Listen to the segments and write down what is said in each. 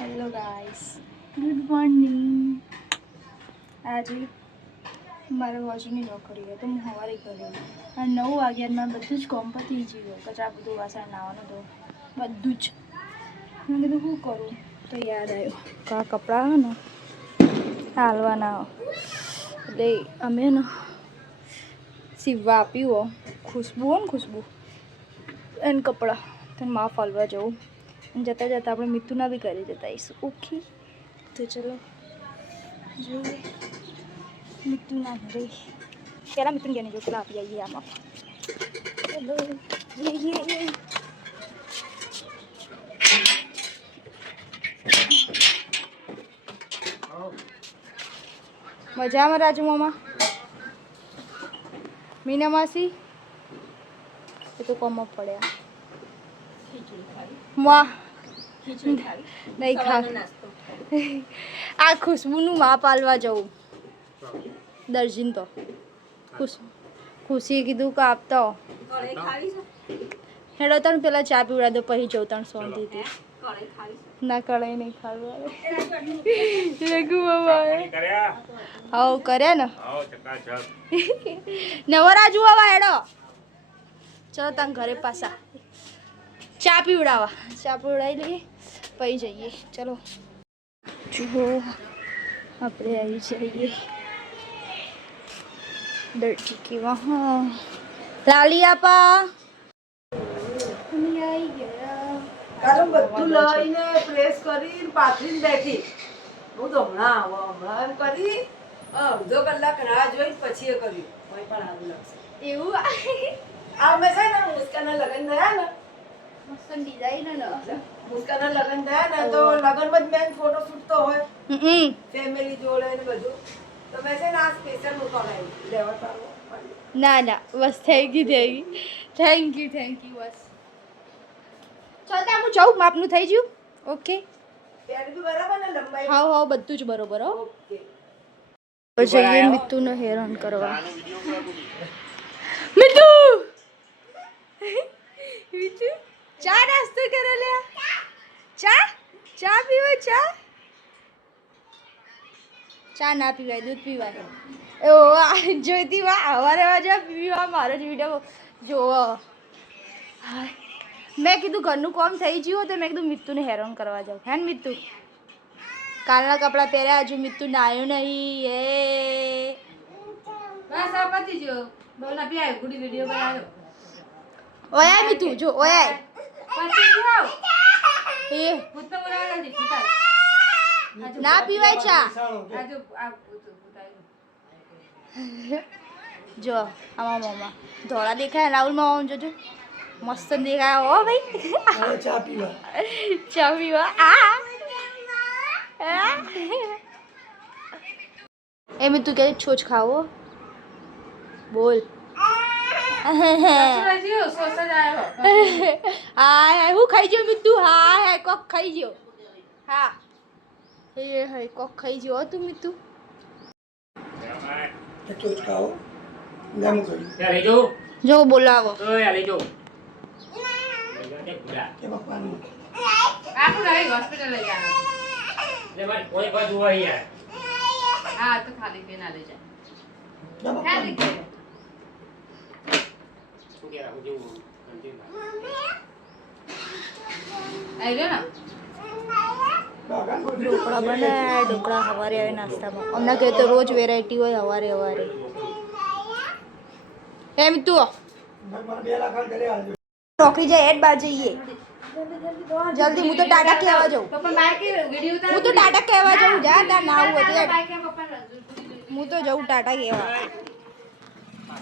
Hello guys, good morning. આજે મારે વોચની નોકરી હોય તો હું સવારે કરી અને 9 વાગ્યામાં બધું જ કોમ પતી ગયું. કચરા બધું વાસણ નાવાનું તો બધું જ મેં કીધું શું કરું તો યાદ આવ્યું કે આ કપડાં ને હાલવાના એટલે અમે ને સીવવા આપ્યું ખુશ્બુ હોય ને ખુશ્બુ એને કપડાં તો માફ હાલવા જવું. જતા જતા આપણે મિતુના બી કરી જતા આવીશું. ઓકે તો ચલો જોઈએ મિતુના ઘરે. પહેલાં મિતુને ઘેર જો પેલા આપી આવીએ આમાં. ચલો જઈએ. મજામાં રાજુ મામા? મીના માસી એ તો કોમમાં પડ્યા. વાહ નહીં ખા. આ ખુશ્બુનું માપ આલવા જવું દર્જીન તો ખુશીએ કીધું કે આપતો હેડો તને પેલા ચા પીવડા દો પછી જવું તને શાંતિથી. ના કળાઈ નહીં ખાવા રઘુ બાબા હવ કર્યા ને નવરાજુ આવા હેડો. ચલો તને ઘરે પાછા ચા પીવડાવી લઈએ પછી જઈએ. ચલો જુઓ આપણે આવી જઈએ દર્જી કેવા. હા લાલી આપા અમે આવી ગયા. કાલે બધું લઈને પ્રેસ કરી પાથરીને બેઠી. હું તો હમણાં કરી અડધો કલાક રાહ જોઈ પછી એ કર્યું. કોઈ પણ આવું લાગશે એવું આ મેં છે ને મુસ્કાનના લગ્ન થયા ને મસ્ત ડિઝાઇન ને મુસ્કાનના લગ્ન થયા ને તો લગ્નમાં જ મેં ફોટો શૂટ તો હોય ફેમિલી જોડે ને બધું તો મેં છે ને આ સ્પેશિયલ હું કરાવી લેવા તારો. ના બસ થેન્ક યુ બસ ચાલતા હું જાઉં. માપનું થઈ ગયું. ઓકે પેર બી બરાબર ને લંબાઈ હા બધું જ બરોબર. હો ઓકે જઈએ મિતુને હેરાન કરવા. મિતુ ચા નાસ્તો કરે લે. ચા પીવાય. ચા ના પીવાય, દૂધ પીવાય. ઓ જોઈતી વા હવારે વાજે પીવા મારો જ વિડીયો જોવો. મેં કીધું ઘરનું કામ થઈ ગયું તો મેં કીધું મિતુને હેરાન કરવા જાઉં. હે ને મિતુ કાલના કપડાં પહેર્યા હજુ મિતુ નાયો નહીં. એ બસ આ પતી ગયો. બોલા બી આય ગુડી વિડિયો બનાવ્યો. ઓય મિતુ જો ઓય પતી ગયો. એ ભૂત બોલાવા નથી ભૂતા. ના પીવાય ચા. આજુ આ ભૂત ભૂતાઈ. જો આમાં મમ્મા ધોળા દેખાય. રાહુલ મામા જોજો મસ્ત દેખાય. હો ભાઈ ચા પીવા એમ તું કે છોચ ખાવો બોલ. હાય હું ખાઈ ગયો મિતુ. હાય કોક ખાઈ ગયો. હા હે કોક ખાઈ ગયો તું મિતુ. જો બોલાવો હોસ્પિટલ લઈ જવાનું. કોઈ બાજુ હોય હા તો ખાલી પે ના લઈ જાય. ઢોકળા બનાવ્યા. ઢોકળા સવારે આવે નાસ્તામાં. અમને કહે તો રોજ વેરાયટી હોય સવારે. એમ તું નોકરી જાય એડ બાર જઈએ જલ્દી. હું તો ટાટા કહેવા જાઉં. હું તો ટાટા કહેવા જાઉં. જા તાર ના આવું હતું. હું તો જઉં ટાટા કહેવા.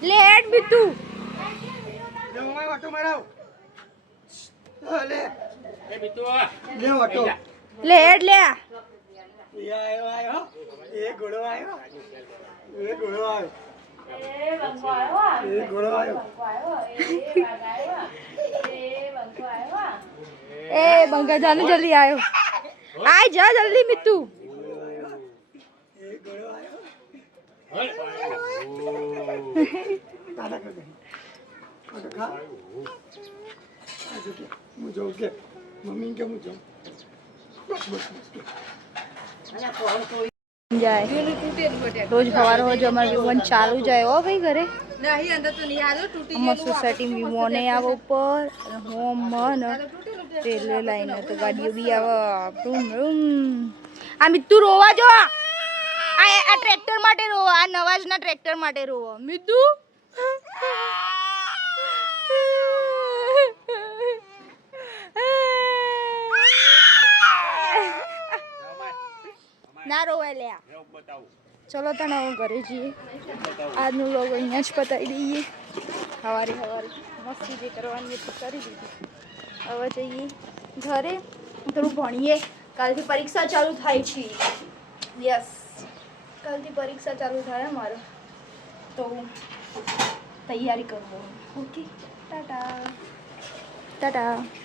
લે એડ મિતુ લે એડ લે. એ બંગા જાને જલ્દી આવ્યો. આય જા જલ્દી મિતુ. મમ્મી કે હું જાઉં અને કોણ કોઈ જાય પેલું તૂટેલું બટેક રોજ સવાર રોજ અમારે વિવોન ચાલુ જાય હો ભાઈ ઘરે નહીં અંદર તો નહીં આવ્યો તૂટી અમાર સોસાયટી વિવોને આવે ઉપર અને હોમ મન રેલવે લાઈન તો ગાડીઓ બી આવે રૂમ રૂમ આ મિત્તુ રોવા જો આ ટ્રેક્ટર માટે રોવા આ નવાજના ટ્રેક્ટર માટે રોવા મિત્તુ ના રોવાય લે ચલો તને હું ઘરે જઈએ આજનું લોગ અહીંયા જ પતાવી દઈએ સવારે મસ્તી જે કરવાની હતી કરી દીધી હવે જઈએ ઘરે થોડું ભણીએ કાલથી પરીક્ષા ચાલુ થાય છે યસ કાલથી પરીક્ષા ચાલુ થાય મારે તો તૈયારી કરવો ઓકે ટાટા ટાટા